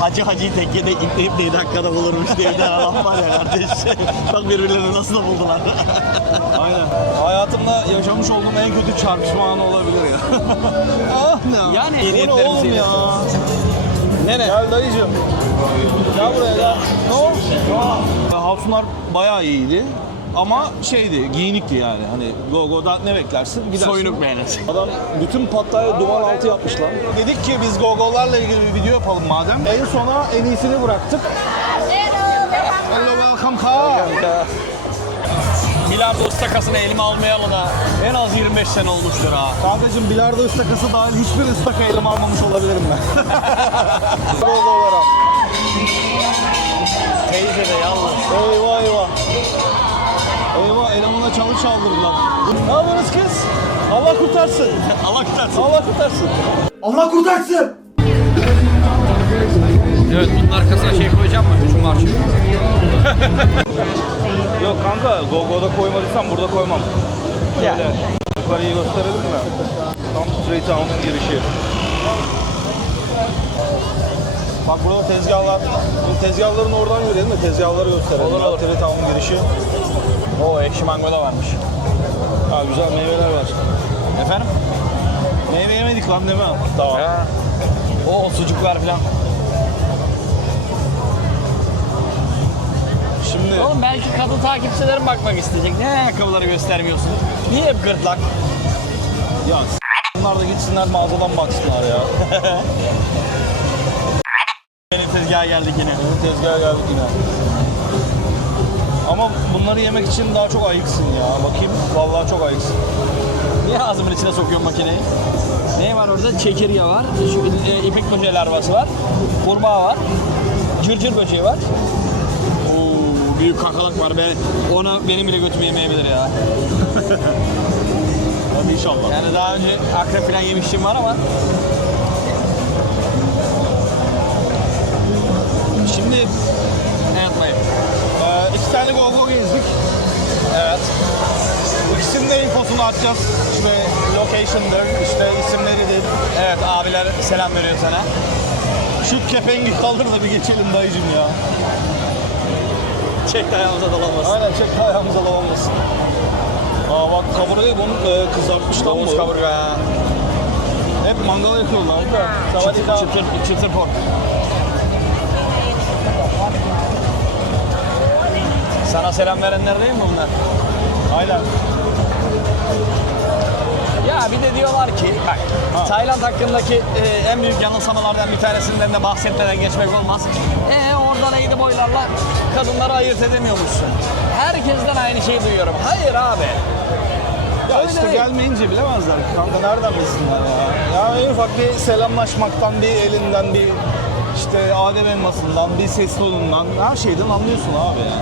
Hacı'yı tekkede ipleyip 7 dakikada bulurmuş diye bir tane laf var ya kardeş. Bak birbirlerini nasıl da buldular. Aynen. Hayatımda yaşamış olduğum en kötü çarpışma anı olabilir ya. Ah ne? Yani bu ne oğlum ya? Nere? Gel dayıcım. Gel buraya gel. Ne oldu? Hatunlar bayağı iyiydi. Ama şeydi, giyinikti yani. Hani Gogo'da ne beklersin? Gidersin. Soyunuk beğenirsin. Adam bütün Pattaya duman altı yapmışlar. Dedik ki biz Gogo'larla ilgili bir video yapalım madem. En sona en iyisini bıraktık. Hello, welcome car. Bilardo ıstakasını elime almayalı da en az 25 sene olmuştur ha. Kankacığım bilardo ıstakası dahil hiçbir ıstaka elim almamış olabilirim ben. Gogo'lara. Teyze de yalnız. Eyvah eyvah. Eyvah elemana çalı çaldırdılar. Ne yapıyorsunuz kız? Allah kurtarsın. Allah kurtarsın. Allah kurtarsın. Allah kurtarsın. Evet, bunun arkasına şey koyacağım mı? Hücum marşı. Yok kanka Gogo'da koymadıysam burada koymam. Yani. Öyle yukarıyı gösterelim mi? Tam Straight Town girişi. Bak burada tezgahlar. Bu tezgahların oradan yürüyelim de tezgahları gösterelim. Olur, olur. Straight Town girişi. Oo, ekşi mango da varmış. Ha güzel meyveler var. Efendim? Meyve yemedik lan değil mi? Tamam. O sucuklar falan. Şimdi Oğlum belki kadın takipçilerim bakmak isteyecek. Ne ayakkabıları göstermiyorsun? Niye hep gırtlak? ya bunlar da gitsinler mağazadan baksınlar ya. Benim tezgaha geldik yine. Benim tezgaha geldik yine. Ama bunları yemek için daha çok ayıksın ya. Bakayım vallahi çok ayıksın. Niye ağzımın içine sokuyorum makineyi? Ne var orada? Çekirge var, ipek böceği larvası var, kurbağa var, cırcır böceği var. Oo, büyük kakalak var. Ona benim bile götüm yemeyebilir ya. Hadi inşallah. Yani daha önce akrep falan yemiştim var ama. Şimdi ne yapmayayım? 2 tane Gogo gezdik. Evet. İkisinin de infosunu atacağız. İşte location'dır, işte isimleridir. Evet, abiler selam veriyor sana. Şu kepengi kaldır da bir geçelim dayıcım ya. Çek de ayağımıza dolanmasın. Aynen çek de ayağımıza dolanmasın. Aa bak kaburayı bunu kızartmış lan Domuz bu. kaburga ya. Hep mangal yakıyorlar. Çıtır pork. Sana selam verenler değil mi bunlar? Aynen. Ya bir de diyorlar ki, bak, Tayland hakkındaki en büyük yanılsamalardan bir tanesinden de bahsetmeden geçmek olmaz. Oradan eğri boylarla kadınları ayırt edemiyormuşsun. Herkesten aynı şeyi duyuyorum. Hayır abi. Ya Öyle işte değil. gelmeyince bilemezler. Kanka nereden bilsinler ya? Ya en ufak bir selamlaşmaktan, bir elinden, bir işte adem elmasından, bir ses tonundan, her şeyden anlıyorsun abi ya.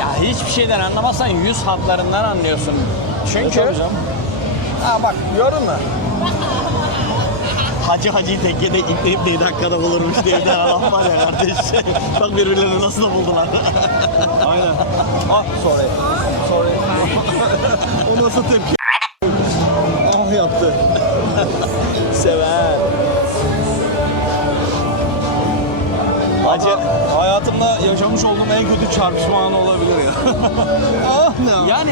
Ya hiçbir şeyden anlamazsan yüz hatlarından anlıyorsun. Çünkü... Tabii canım. Ha bak, gördün mü? Hacı'yı tekkede ipleyip 7 dakikada bulurmuş diye bir tane laf var ya kardeş. Bak birbirlerini nasıl da buldular. Aynen. Ah sorry. Sorry. O nasıl tepki? Ah yaptı. Sever. Hacı... Hayatımda yaşamış olduğum en kötü çarpışma anı olabilir ya. Ah ne? Yani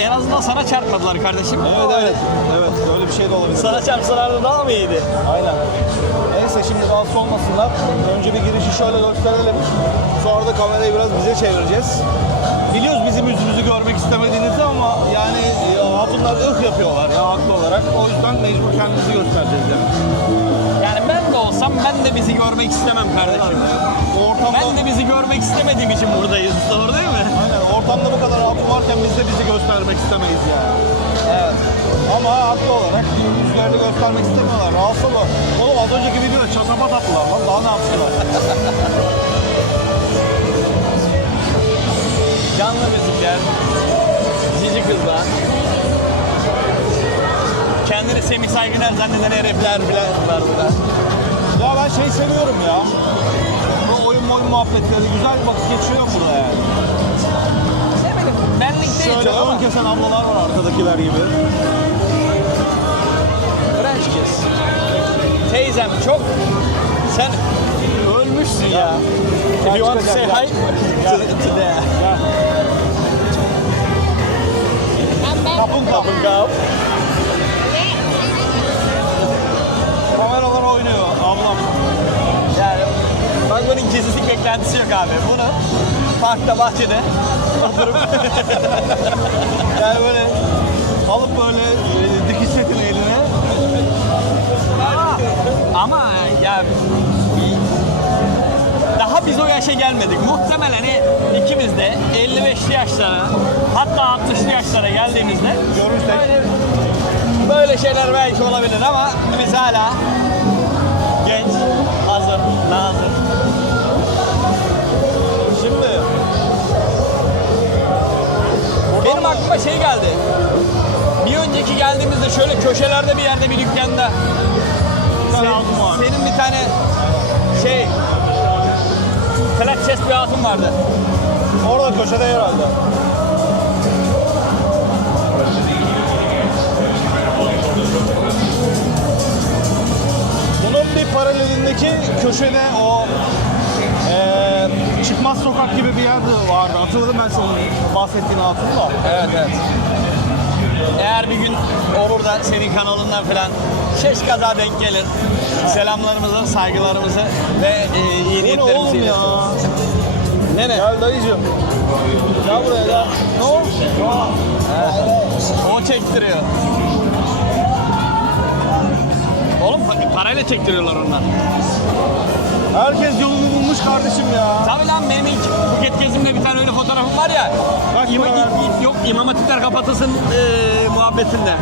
en azından sana çarpmadılar kardeşim. Evet evet. Evet öyle bir şey de olabilir. Sana çarpsalardı daha mı iyiydi? Aynen. Neyse şimdi rahatsız olmasınlar. Önce bir girişi şöyle gösterelim. Sonra da kamerayı biraz bize çevireceğiz. Biliyoruz bizim yüzümüzü görmek istemediğinizi ama yani hatunlar ırk yapıyorlar ya haklı olarak. O yüzden mecbur kendimizi göstereceğiz yani. Yani ben de olsam ben de bizi görmek istemem kardeşim. Ortamda, Ben de bizi görmek istemediğim için buradayız. Doğru değil mi? aynen, ortamda bu kadar hatun varken biz de bizi göstermek istemeyiz yani. Evet. Ama haklı olarak yüzlerini göstermek istemiyorlar. Rahatsız olun. Oğlum az önceki videoda çatapat attılar lan. Daha ne yapsınlar? Canlı müzikler, cici kızlar, kendini Semih Saygıner zanneden herifler bile var burada. Ya ben şey seviyorum ya. Bu oyun muhabbetleri güzel vakit geçiriyorum burada yani. Ne bileyim, benlik değil Şöyle çok ama. ön kesen ablalar var arkadakiler gibi. French kiss. Teyzem çok... Sen ölmüş ya. If you want to say hi to the Kapın. Kameralar oynuyor ablam. Yani bak bunun gizlilik beklentisi yok abi. Bunu parkta, bahçede oturup Yani böyle alıp böyle dikiş setini eline. ama ya daha biz o yaşa gelmedik. Muhtemelen ikimiz de 55'li yaşlara hatta 60'lı yaşlara geldiğimizde Görürsek. böyle şeyler belki olabilir ama biz hala genç, hazır, nazır. Şimdi Benim aklıma şey geldi. Bir önceki geldiğimizde şöyle köşelerde bir yerde bir dükkanda senin bir tane şey flat chest bir hatun vardı. orada köşede herhalde. Bunun bir paralelindeki köşede o çıkmaz sokak gibi bir yerde vardı. Hatırladım ben senin bahsettiğin hatunla. Evet. Eğer bir gün olur da senin kanalından falan Şeşkaza denk gelir. Selamlarımızı, saygılarımızı ve iyi Bu ne oğlum niyetlerimizi ya? iletiyoruz. Ne? Gel dayıcım. Gel buraya gel. Ne o? O çektiriyor. Oğlum parayla çektiriyorlar onlar. Herkes yolunu bulmuş kardeşim ya. Tabii lan benim ilk Phuket gezimde bir tane öyle fotoğrafım var ya. Kaç para verdin? Yok İmam Hatipler kapatılsın muhabbetinde.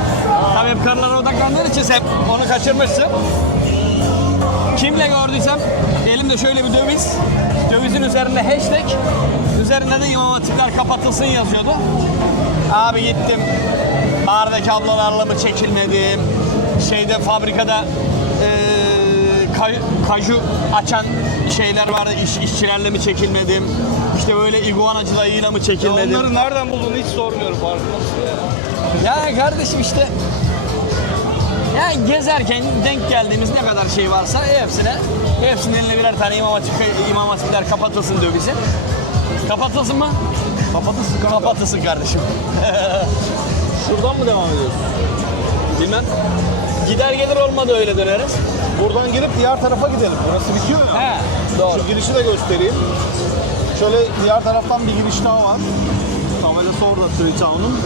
Tabii hep karılara odaklandığın için sen onu kaçırmışsın. Kimle gördüysem elimde şöyle bir döviz. Dövizin üzerinde hashtag. Üzerinde de İmam Hatipler kapatılsın yazıyordu. Abi gittim. Bardaki ablalarla mı çekilmedim? Şeyde fabrikada kaju açan şeyler vardı, işçilerle mi çekilmedim? İşte böyle iguanacı dayıyla mı çekilmedim? Onları nereden bulduğunu hiç sormuyorum farkında mısın ya? Ya kardeşim işte yani gezerken denk geldiğimiz ne kadar şey varsa hepsinin eline birer tane İmam Hatipler kapatılsın dövizi. Kapatılsın mı? Kapatılsın kardeşim. Şuradan mı devam ediyorsun? Bilmem. Gider gelir olmadı öyle döneriz. Buradan gelip diğer tarafa gidelim. Burası bitiyor ya. He, doğru. Şu girişi de göstereyim. Şöyle diğer taraftan bir giriş daha var. Tabelası orada Freetown'un.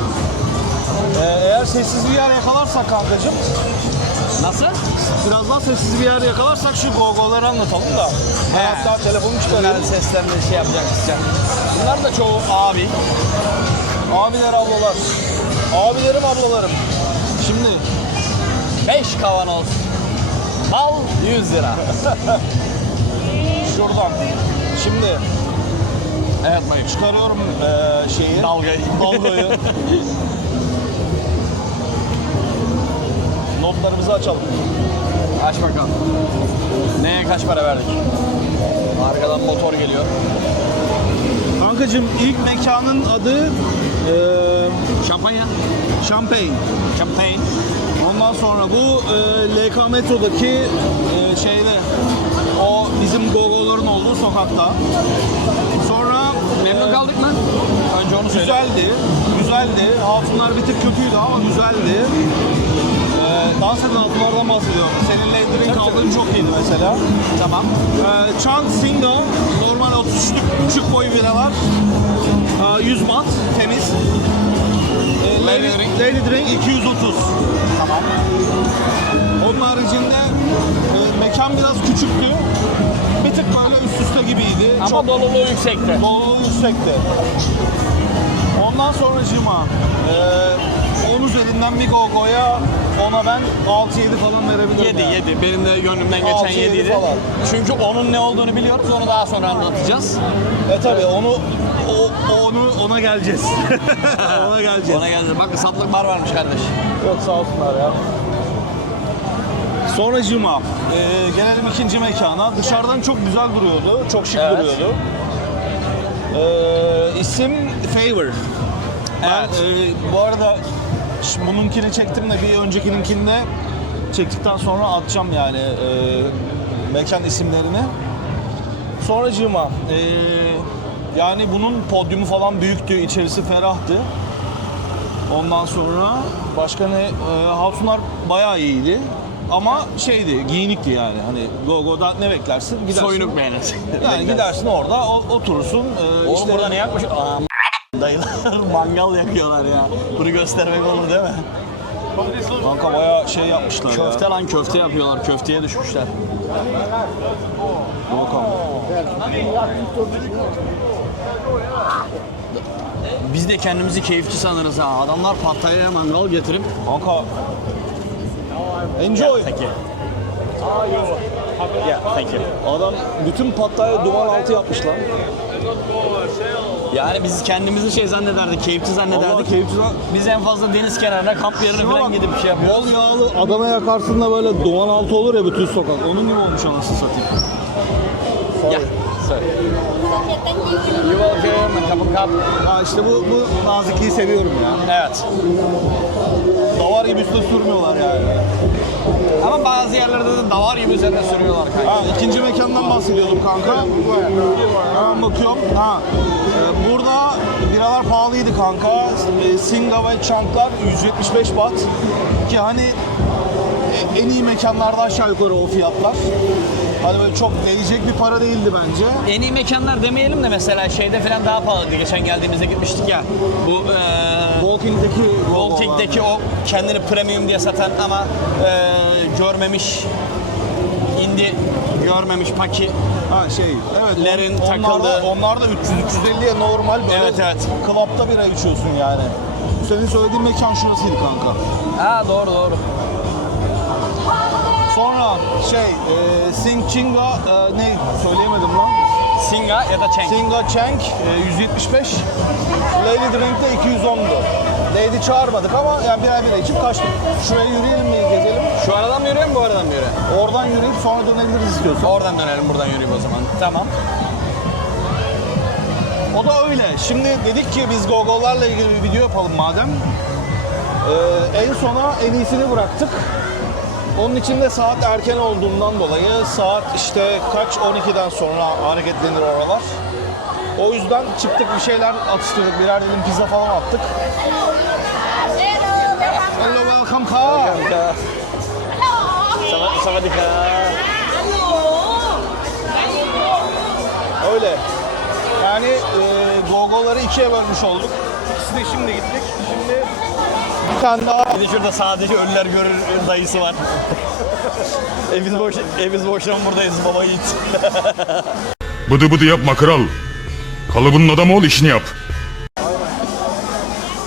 Eğer sessiz bir yer yakalarsak kankacığım, Nasıl? biraz daha sessiz bir yer yakalarsak şu go-go'ları anlatalım da. Ben hatta telefonu Bunların çıkarayım. seslerini şey yapacak isteyen. Bunlar da çoğu abi. Abiler, ablalar. Abilerim, ablalarım. Şimdi 5 kavanoz. Bal 100 lira. şuradan. Şimdi Evet Mayıs. çıkarıyorum şeyi. Dalgayı. Dalgayı. Notlarımızı açalım. Aç bakalım. Neye kaç para verdik? Arkadan motor geliyor. Kankacığım ilk mekanın adı Şampanya. Champagne. Champagne. Ondan sonra bu LK Metro'daki şeyde o bizim gogoların olduğu sokakta. Sonra Memnun kaldık mı? Önce onu söyle. güzeldi. Hatunlar bir tık kötüydü ama güzeldi. Dans eden hatunlardan bahsediyorum. Senin Lady'nin kaldığın çok iyiydi mesela. Tamam. Chang Singo normal 33'lük küçük boy villalar. 100 mat temiz. Lady Drink 230. Tamam. Onun haricinde mekan biraz küçüktü. Bir tık böyle üst üste gibiydi. Ama Çok doluluğu yüksekti. doluluğu yüksekti. Ondan sonracığıma 10 üzerinden bir go-go'ya ona ben 6-7 falan verebilirim. 7. Benim de gönlümden geçen 6-7 7 idi. falan. Çünkü onun ne olduğunu biliyoruz. Onu daha sonra anlatacağız. Tabii ona geleceğiz. Ona geleceğiz. Ona geldi. Bak ıslatlık bar varmış kardeş. Yok sağ olsunlar ya. Sonracığıma gelelim ikinci mekana. Dışarıdan çok güzel duruyordu. Çok şık Evet. duruyordu. İsim Favor. Ben Evet. bu arada bununkini çektim de bir öncekininkini de çektikten sonra atacağım yani mekan isimlerini. Sonracığıma yani bunun podyumu falan büyüktü, içerisi ferahtı. Ondan sonra başka ne? Hatunlar bayağı iyiydi. Ama şeydi, giyinikti yani. Hani Gogo'da ne beklersin? Gidersin. Soyunuk beğenirsin. Yani gidersin orada oturursun. Oğlum işte burada ne yakmış? Aa, Dayılar mangal yakıyorlar ya. Bunu göstermek olur değil mi? kanka bayağı şey yapmışlar köfte ya. lan köfte yapıyorlar. Köfteye düşmüşler. Dur bakalım. Biz de kendimizi keyifçi sanırız ha. Adamlar Pattaya'ya mangal getirip Kanka enjoy. Thank you. Yeah, thank you. Adam bütün Pattaya duman altı yapmış lan. yani biz kendimizi şey zannederdik, keyifçi zannederdik. Vallahi keyifçi lan. Biz en fazla deniz kenarına, kamp yerine Şuna falan bak, gidip şey yapıyoruz. Bol yağlı Adana yakarsın da böyle duman altı olur ya bütün sokak. Onun gibi olmuş anasını satayım. Ya. You welcome, a cup of cup. Ha işte bu nazikliği seviyorum ya. Evet. Davar gibi üstüne sürmüyorlar yani. Ama bazı yerlerde de davar gibi üzerine sürüyorlar kanka. Ha, ikinci mekandan bahsediyordum kanka. Hemen bakıyorum. Ha, burada biralar pahalıydı kanka. Singa ve Chunk'lar 175 baht. Ki hani en iyi mekanlarda aşağı yukarı o fiyatlar. Hani böyle çok değecek bir para değildi bence. En iyi mekanlar demeyelim de mesela şeyde falan daha pahalıydı. Geçen geldiğimizde gitmiştik ya. Bu Baltic'teki o kendini premium diye satan ama görmemiş indie görmemiş paki. Ha şey, evet. Lerin takıldığı. Onlar da 300-350'ye normal böyle Evet. klapta bira içiyorsun yani. Senin söylediğin mekan şurasıydı kanka. Ha doğru. Sonra Sing Chinga ne söyleyemedim lan. Singa ya da Cheng. Singa Cheng 175. Lady Drink'te 210'du. Lady çağırmadık ama yani birer bira içip kaçtık. Şuraya yürüyelim mi, gezelim? Şu aradan mı yürüyorum bu aradan mı yürüyorum? Oradan yürüyüp sonra dönebiliriz istiyorsan. Oradan dönelim buradan yürüyeyim o zaman. Tamam. O da öyle. Şimdi dedik ki biz Gogo'larla ilgili bir video yapalım madem. En sona en iyisini bıraktık. Onun için de saat erken olduğundan dolayı saat işte kaç 12'den sonra hareketlenir oralar. O yüzden çıktık bir şeyler atıştırdık. Birer dilim pizza falan attık. Hello, welcome ka. Sawadika. Öyle. Yani Gogo'ları ikiye bölmüş olduk. İkisi de şimdi gittik. Şimdi bir tane daha. Bir de şurada sadece ölüler görür dayısı var. Evimiz boştan buradayız baba yiğit. Bıdı bıdı yapma kral. Kalıbının adamı ol, işini yap.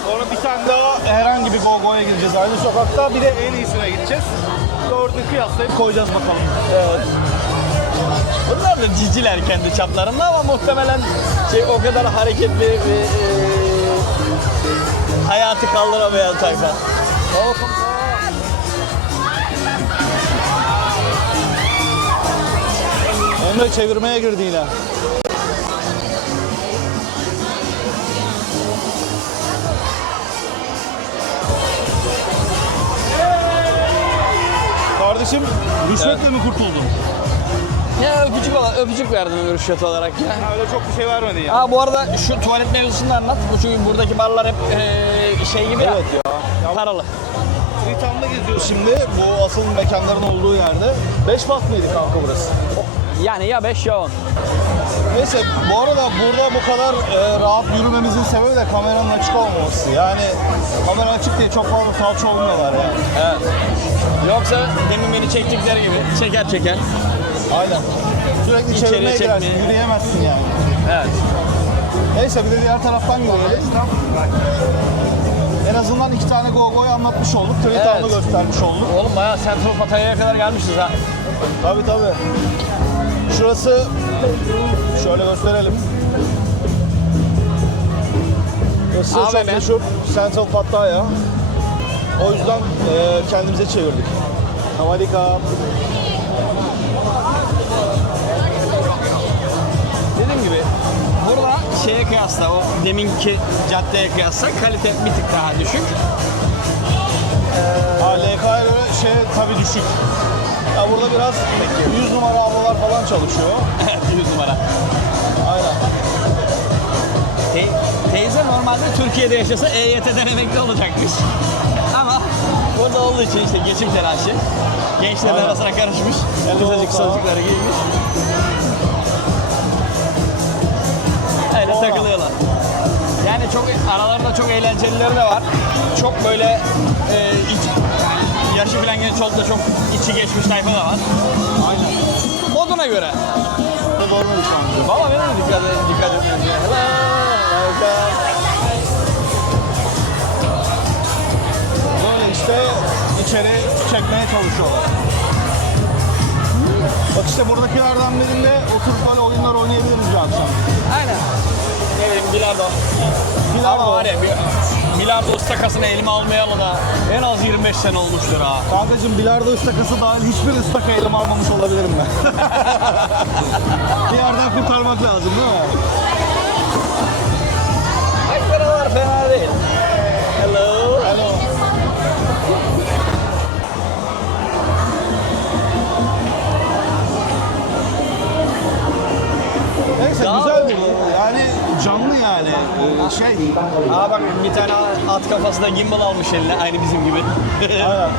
Sonra bir tane daha herhangi bir Gogo'ya gideceğiz aynı sokakta. Bir de en iyisine gideceğiz. Dördünü kıyaslayıp koyacağız bakalım. Evet. Bunlar da ciciler kendi çaplarında ama muhtemelen o kadar hareketli bir hayatı kaldıramayan tayfa. Emre çevirmeye girdi yine. Kardeşim rüşvetle mi kurtuldun? Ya öpücük verdin rüşvet olarak ya. Öyle çok bir şey vermedin ya. Ha bu arada şu tuvalet mevzusunu da anlat. Bu çünkü buradaki barlar hep şey gibi ya. Evet ya. Paralı. Triton'da geziyoruz şimdi. Bu asıl mekanların olduğu yerde. 5 baht mıydı kanka burası? Yani ya 5 ya 10. Neyse bu arada burada bu kadar rahat yürümemizin sebebi de kameranın açık olmaması. Yani kamera açık diye çok fazla salça olmuyorlar yani. Evet. Yoksa demin beni çektikleri gibi çeker. Aynen. Sürekli İçeriye çevirmeye girersin, çekmeye. yürüyemezsin yani. Evet. Neyse bir de diğer taraftan yürüyelim. En azından 2 tane Gogo'yu anlatmış olduk. Triton'u Evet. göstermiş olduk. Oğlum bayağı Central Pattaya'ya kadar gelmişiz ha. Tabii. Şurası şöyle gösterelim. Burası çok AVM. meşhur Central Pattaya. O yüzden kendimize çevirdik. Havadika. Dediğim gibi burada şeye kıyasla o deminki caddeye kıyasla kalite bir tık daha düşük. LK'ya göre tabii düşük. Ya burada biraz 100 numara ablalar falan çalışıyor. Evet 100 numara. normalde Türkiye'de yaşasa EYT'den emekli olacakmış. Ama burada olduğu için işte geçim telaşı. Gençlerin Aynen. arasına karışmış. Kısacık kısacıkları giymiş. Öyle takılıyorlar. Yani çok aralarında çok eğlencelileri de var. Çok böyle yani yaşı falan genç olup da çok içi geçmiş tayfa da var. Aynen. Moduna göre. Doğru şu an. Baba benim de dikkat edin. Böyle işte içeri çekmeye çalışıyorlar. Bak işte buradakilerden birinde oturup böyle oyunlar oynayabiliriz bir akşam. Aynen. Ne bileyim bilardo. Ama var ya bilardo ıstakasını elime almayalı da en az 25 sene olmuştur ha. Kankacığım bilardo ıstakası dahil hiçbir ıstaka elim almamış olabilirim ben. Bir yerden kurtarmak lazım değil mi? Ay paralar fena değil. Hello. Hello. Neyse Daha- güzel bir yani canlı yani şey. Aa bak bir tane at kafasında gimbal almış eline aynı bizim gibi. Aynen.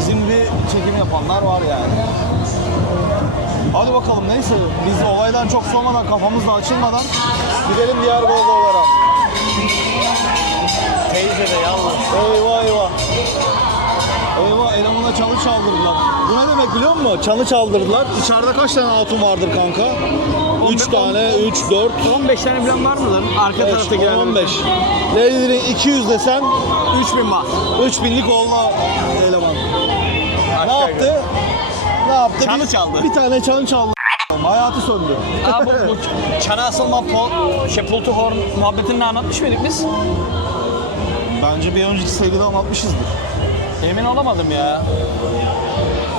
Bizim bir çekim yapanlar var yani. Hadi bakalım neyse biz olaydan çok soğumadan kafamız da açılmadan gidelim diğer Golgo'lara. Teyze de yalnız. Eyvah eyvah. Eyvah elemana çalı çaldırdılar. Bu ne demek biliyor musun? Çalı çaldırdılar. İçeride kaç tane hatun vardır kanka? 3 tane, 3, 4, 15 tane falan var mı lan? Arka 5, tarafta giren 15. Lady'lerin 200 desen 3000 var. 3000'lik olma eleman. Ne Aşağı yaptı? Ne yaptı? Çanı çaldı. Bir tane çanı çaldı. Hayatı söndü. Aa bu çana asılma pultu horn muhabbetini anlatmış mıydık biz? Bence bir önceki seride anlatmışızdır. Emin olamadım ya.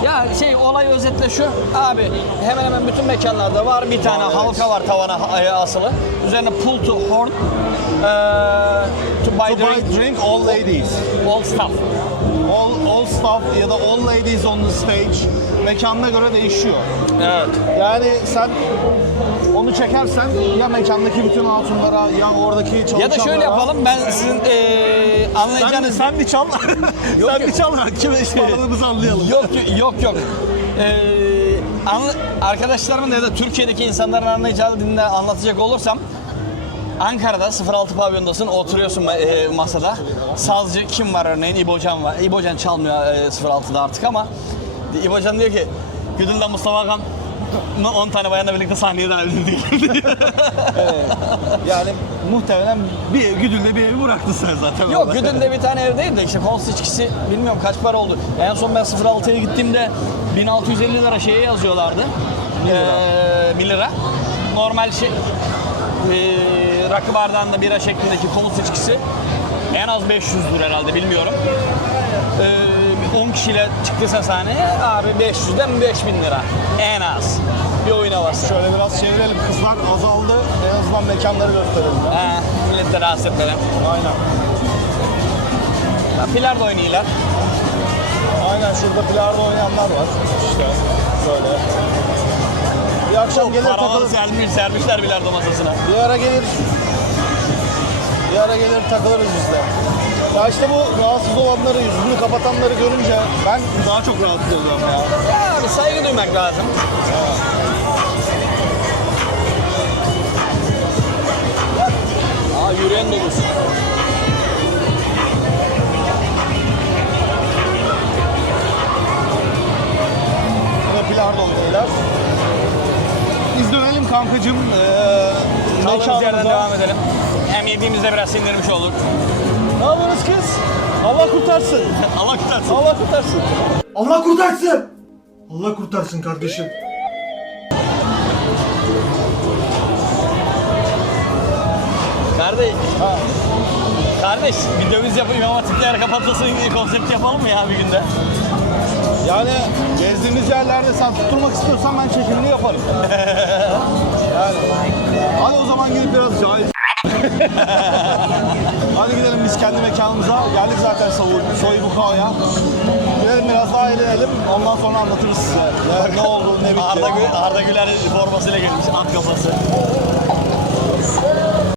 Ya şey olay özetle şu abi hemen hemen bütün mekanlarda var bir tane Var, evet. halka var tavana asılı. Üzerine pull to horn to buy To buy drink drink all ladies. all stuff. All staff ya da all ladies on the stage mekanına göre değişiyor. Evet. Yani sen onu çekersen ya mekandaki bütün hatunlara ya oradaki çalışanlara. Ya da şöyle yapalım ben sizin anlayacağınız... Sen bir çal. Yok, Sen yok. bir çal. Kime ısmarladığımızı anlayalım. Yok. Arkadaşlarımın ya da Türkiye'deki insanların anlayacağı dilinde anlatacak olursam Ankara'da 06 pavyondasın, oturuyorsun masada. Sazcı kim var örneğin? İbocan var. İbocan çalmıyor 06'da artık ama İbocan diyor ki Güdül'den Mustafa Hakan 10 tane bayanla birlikte sahneye davet edildi. Yani muhtemelen bir Güdül'de bir evi bıraktın sen zaten. Yok orada. Güdül'de bir tane ev değil de işte kons içkisi bilmiyorum kaç para oldu. En son ben 06'ya gittiğimde 1650 lira şeye yazıyorlardı. 1 lira. Normal şey rakı bardağında bira şeklindeki kons içkisi en az 500'dür herhalde bilmiyorum. 10 kişiyle çıktıysa sahneye abi 500'den 5000 lira en az bir oyun havası. Şöyle biraz çevirelim. Kızlar azaldı. En azından mekanları gösterelim. Ya. Ha, millet de rahatsız etmeden. Aynen. Bilardo oynuyorlar. Aynen şurada bilardo oynayanlar var. İşte böyle. Bir akşam gelir Paraları takılır. sermişler bilardo masasına. Bir ara gelir. Bir ara gelir takılırız biz de. Ya işte bu rahatsız olanları, yüzünü kapatanları görünce ben daha çok rahatsız oluyorum ya. Ya bir saygı duymak lazım. Aa yürüyen dolusu. Yine bilardo oynuyorlar. Biz dönelim kankacığım. Kaldığımız yerden Mekanımıza. devam edelim. Hem yediğimizde biraz sindirmiş olduk. Ne yapıyorsunuz kız? Allah kurtarsın. Allah kurtarsın. Allah kurtarsın. Allah kurtarsın. Allah kurtarsın kardeşim. Kardeş. Kardeş bir döviz yapayım ama tipler kapatılsın konsept yapalım mı ya bir günde? Yani gezdiğimiz yerlerde sen tutturmak istiyorsan ben çekimini yaparım. Yani. Hadi o zaman gidip biraz cahil. Hadi gidelim biz kendi mekanımıza. Geldik zaten Soybuka'ya. Gidelim biraz daha eğlenelim. Ondan sonra anlatırız size. Ne oldu, ne bitti. Arda Güler formasıyla gelmiş at kafası.